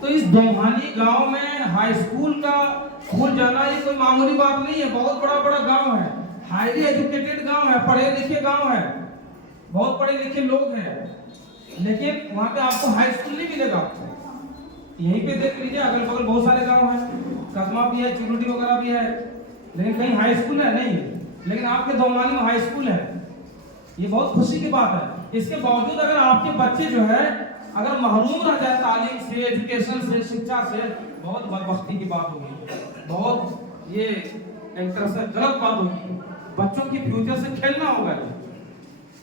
तो इस दोहानी गांव में हाई स्कूल का खुल जाना ये कोई मामूली बात नहीं है, बहुत बड़ा बड़ा गांव है, हाईली एजुकेटेड गांव है, पढ़े लिखे गांव है, बहुत पढ़े लिखे लोग हैं, लेकिन वहां पे आपको हाई स्कूल नहीं मिलेगा। यहीं पे देख लीजिए, अगल बगल बहुत सारे गांव हैं, कदमा भी है, चिरुटी वगैरह भी है, लेकिन कहीं हाई स्कूल है नहीं। लेकिन आपके दोमानी में हाई स्कूल है, ये बहुत खुशी की बात है। इसके बावजूद अगर आपके बच्चे जो है अगर महरूम रह जाए तालीम से, एजुकेशन से, शिक्षा से, बहुत बदबख्ती की बात होगी, बहुत ये एक तरह से गलत बात होगी। बच्चों की फ्यूचर से खेलना होगा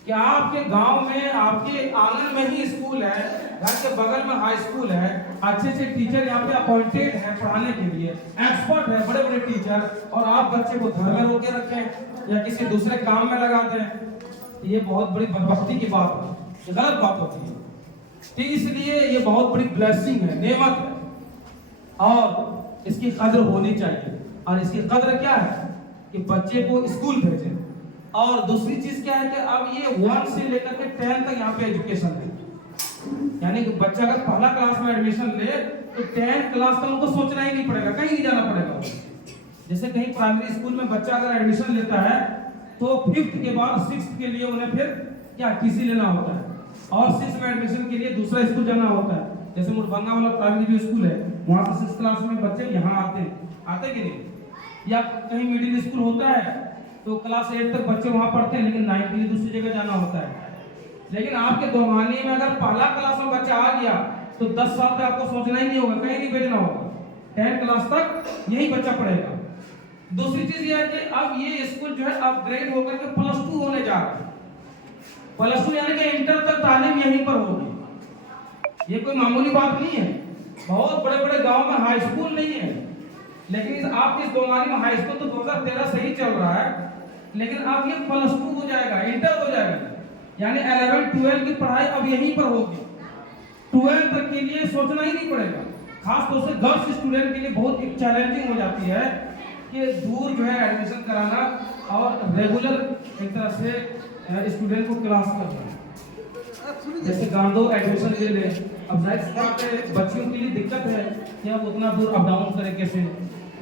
कि आपके गांव में आपके आंगन में ही स्कूल है, घर के बगल में हाई स्कूल है, अच्छे अच्छे टीचर यहाँ पे अपॉइंटेड है पढ़ाने के लिए, एक्सपर्ट है, बड़े बड़े टीचर, और आप बच्चे को घर में रोके रखें या किसी दूसरे काम में लगा दें, ये बहुत बड़ी बदबख्ती की बात है, गलत बात होती है। तो इसलिए ये बहुत बड़ी ब्लेसिंग है, नेमत है, और इसकी कदर होनी चाहिए। और इसकी कदर क्या है कि बच्चे को स्कूल भेजें। और दूसरी चीज क्या है कि अब ये 1 से लेकर के 10 तक यहाँ पे एजुकेशन है, यानी कि बच्चा अगर पहला क्लास में एडमिशन ले तो 10 क्लास तक उनको सोचना ही नहीं पड़ेगा, कहीं नहीं जाना पड़ेगा। जैसे कहीं प्राइमरी स्कूल में बच्चा अगर एडमिशन लेता है तो 5th के बाद 6th के लिए उन्हें फिर क्या टीसी लेना होता है, और 6th में एडमिशन के लिए दूसरा स्कूल जाना होता है। जैसे मुरबंगा वाला प्राइमरी जो स्कूल है वहां से 6th क्लास में बच्चे यहाँ आते कि नहीं, या कहीं मिडिल स्कूल होता है तो क्लास 8 तक बच्चे वहां पढ़ते हैं, लेकिन 9 के लिए दूसरी जगह जाना होता है। लेकिन आपके दोहानी में अगर पहला क्लास में बच्चा आ गया तो 10 साल तक आपको सोचना ही नहीं होगा, कहीं नहीं भेजना होगा, 10 क्लास तक यही बच्चा पढ़ेगा। दूसरी चीज ये है कि अब ये स्कूल जो है अपग्रेड होकर के +2 होने जा रहा है। +2 यानी कि इंटर तक तालीम यहीं पर होगी, ये कोई मामूली बात नहीं है। बहुत बड़े बड़े गांव में हाई स्कूल नहीं है, लेकिन आपके इस दोहानी में हाई स्कूल तो 2013 से ही चल रहा है, लेकिन अब ये +2 हो जाएगा, इंटर हो जाएगा, यानी 11 12 की पढ़ाई अब यहीं पर होगी। 12 तक के लिए सोचना ही नहीं पड़ेगा। खास तौर से गर्ल्स स्टूडेंट के लिए बहुत एक चैलेंजिंग हो जाती है कि दूर जो है एडमिशन कराना और रेगुलर एक तरह से स्टूडेंट को क्लास करना। जैसे गांधो एडमिशन ले ले, अब जाहिर सी बात है बच्चियों के लिए दिक्कत है कि अब उतना दूर अप डाउन करे कैसे,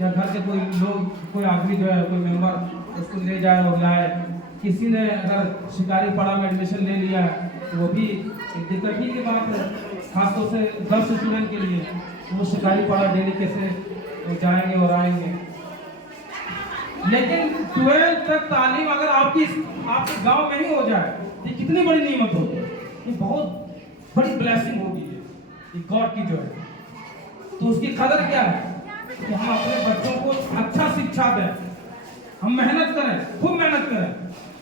या घर के कोई लोग, कोई आदमी जो है, कोई मेंबर उसको ले जाए और लाए। किसी ने अगर शिकारी पाड़ा में एडमिशन ले लिया तो वो भी एक दिक्कत ही की बात है, खासतौर से गर्ल्स स्टूडेंट के लिए। वो शिकारी पाड़ा डेली कैसे जाएंगे और आएंगे। लेकिन 12 तक तालीम अगर आपके गांव में ही हो जाए तो कितनी बड़ी नेमत होगी, ये बहुत बड़ी ब्लेसिंग होगी ये गॉड की जो है। तो उसकी कदर क्या है कि हम अपने बच्चों को अच्छा शिक्षा दें, हम मेहनत करें, खूब मेहनत करें।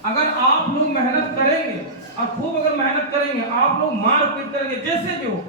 अगर आप लोग मेहनत करेंगे और खूब अगर मेहनत करेंगे, आप लोग मार पीट करेंगे, जैसे भी हो,